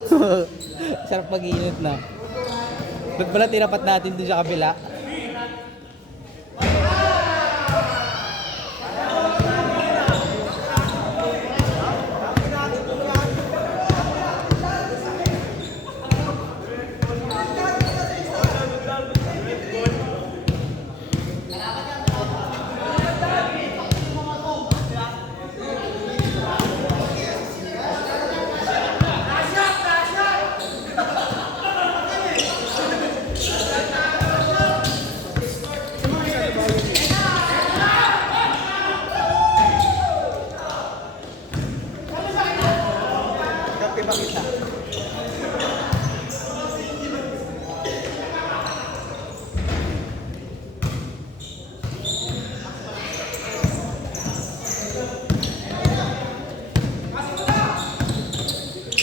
Sarap mag-iinit na. Ba't pala tinapat natin dun sa kabila? Kape ba kita?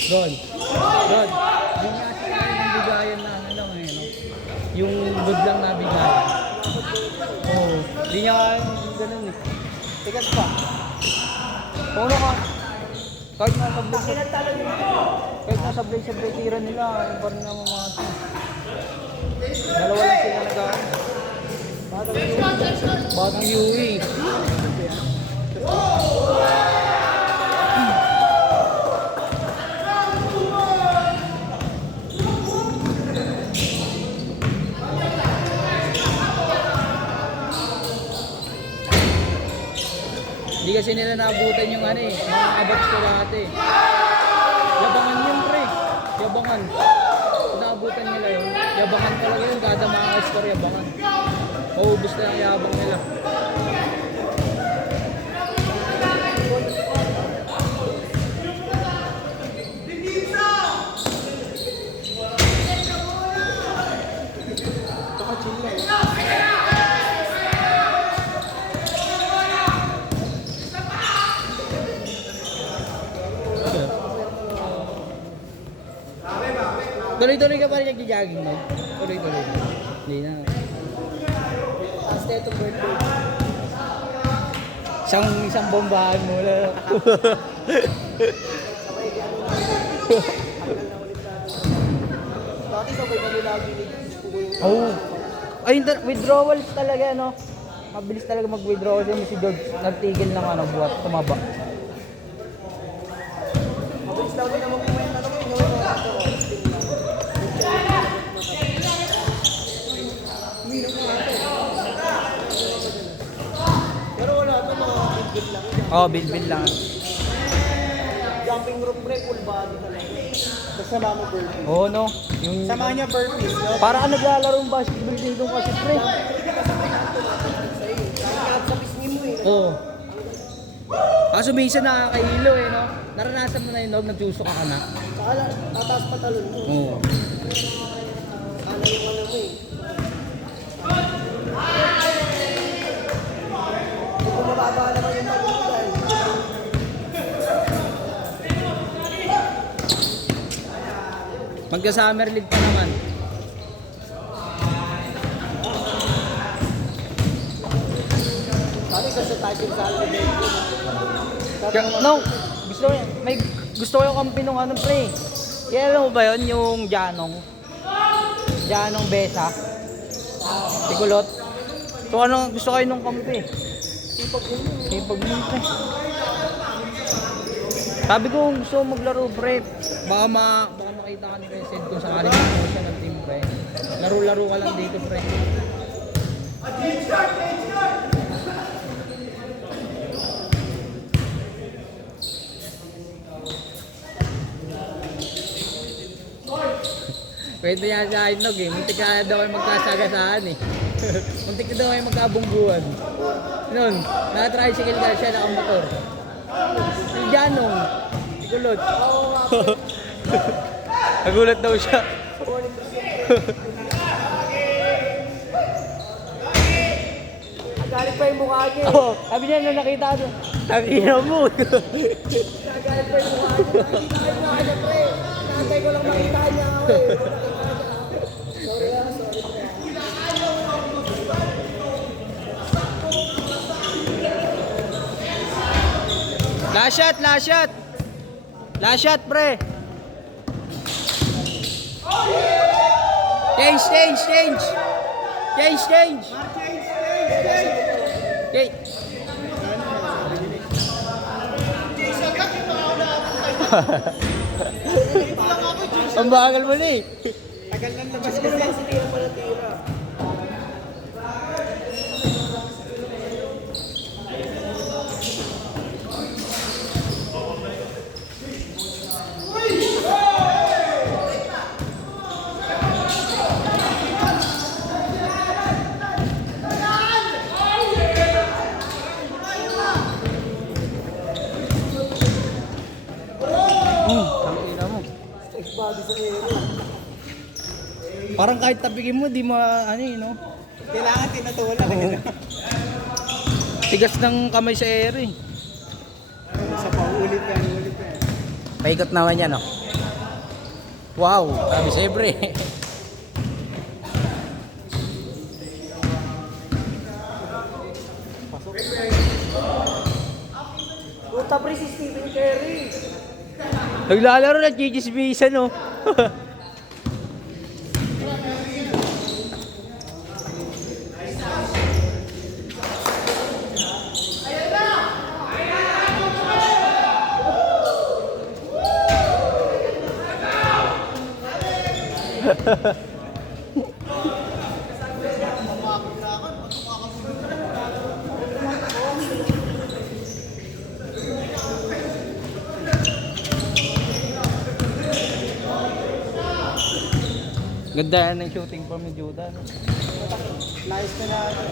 Don. Yung nga siya yung bigayan na ano lang eh, no? Yung good lang na bigayan. Oo. Hindi niya ganun eh. Tigas pa. Puno ka. Kahit nasa sablay tira nila, yung parang naman mga ito. Dalawa lang sila nagaan. Batang Yui. Hindi kasi nila naabutan yung ano eh, mga abats ko dati. Yabangan yun pre, yabangan. Naabutan nila yun, yabangan talaga yun, kada mga star yabangan. Maubos na ang yabang nila. Tuloy-tuloy ka pa rin nag-jogging mo? Tuloy-tuloy. Hindi na. Hasta itong birthday. Isang bombahan mo lang. Dati sabay kami lagi ni oh. Ay, withdrawals talaga, no? Mabilis talaga mag-withdraw kasi si George nagtigil ng ano, buhat, tumaba. Mabilis lang din naman kumenta naman. Pero wala ito mga bilbil lang. Oo, bilbil lang. Jumping rope pre, full body talaga. Kasama mo burpees. Oo, no. Yung sama niya burpees, no? Para ka naglalaro ng basketball din doon kasi pre. Sa pisngi mo eh. Oo. Kaso minsan nakakailo eh, no? Naranasan mo na yun, no? Nagsusuka ka na. Saka tataas patalon mo. Oo. Sana yung ano mo eh. Kung mababa naman yung pag-ulan. Magka-summer league pa naman. Sabi kasi tayo sa Alabay. No, gusto ko yung kampi nung ano pre. Kaya alam mo ba yun, yung Janong Besa? Tikulot. So ano, gusto kayo nung kampi? Sipag mo pre. Sabi ko gusto maglaro pre. Baka makita ka ni President kung sakali mo siya ng team pre. Laro-laro ka lang dito pre. Pwede yan sa Ainog eh. Muntik na daw ay magkasagasaan eh. Muntik na daw ay magkabungguan. Noon, naka-tricycle ka siya, naka-motor. Si Janong, Tikulot. Nagulat daw siya. Nagalit pa yung mukha niya eh. Oo, sabi niya nung nakita niya. Nakita mo. Nagalit pa yung mukha niya. Nakita yung mukha niya pre. Nakantay ko lang makita niya ako eh. Sorry. Last shot pre. Change. Okay. Ang bagal mo na eh. Tagal nang labas kasi. Tangina mo. Parang kahit tapigin mo, di ano eh, no? Kailangan tinutulak. Tigas ng kamay sa air eh. Sa paulit yan. Paikot naman yan, no? Wow, sabi siyempre. Puta pre si Stephen Curry. Naglalaro na chichismisan, no? Ganda yan ng shooting from ni Judah, no? Nice na natin.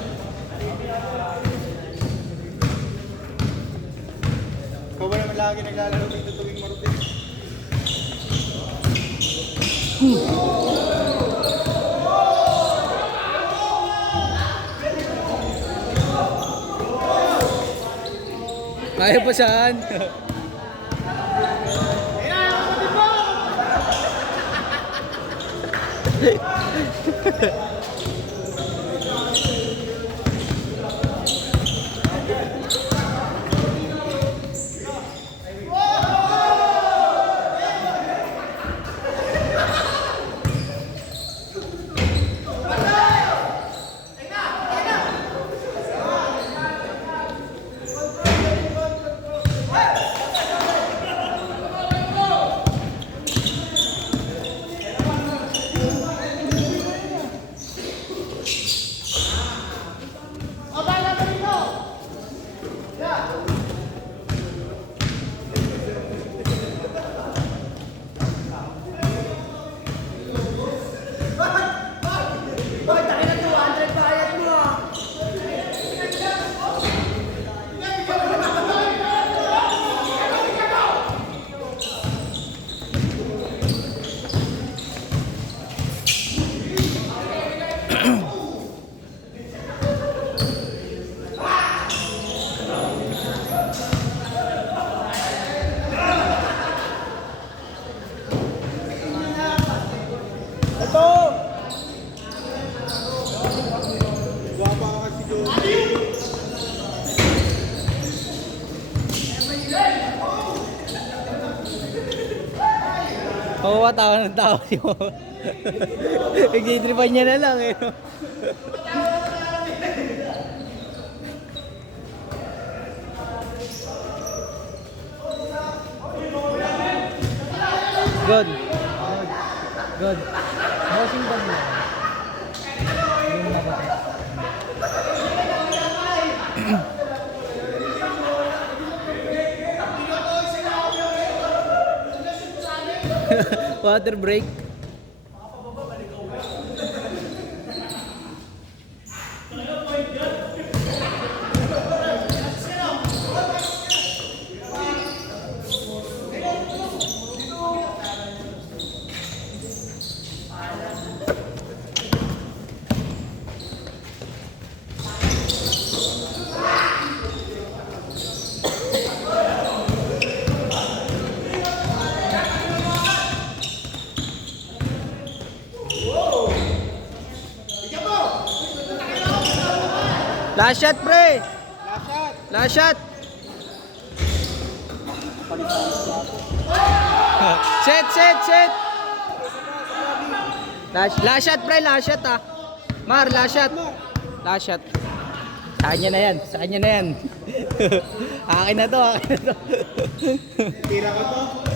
Ikaw ba naman lagi naglalaro dito tuwing marutin? Kaya pa saan? Ito! Gwapa ka kasi doon. Oo, tawa ng tao siya. Nagtitripan niya na lang eh. Good. Good. Bossing bag mo. Yung nabasa. Water break. Last shot, pre! Last shot! Set! Last shot, pre. Last shot, ah. Mar, last shot. Last shot. Sa kanya na yan. Sa kanya na yan. Akin na to. Akin na to. Tira ko to.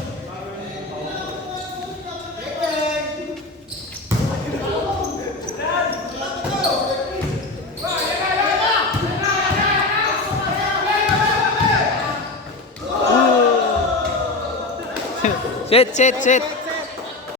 Sit.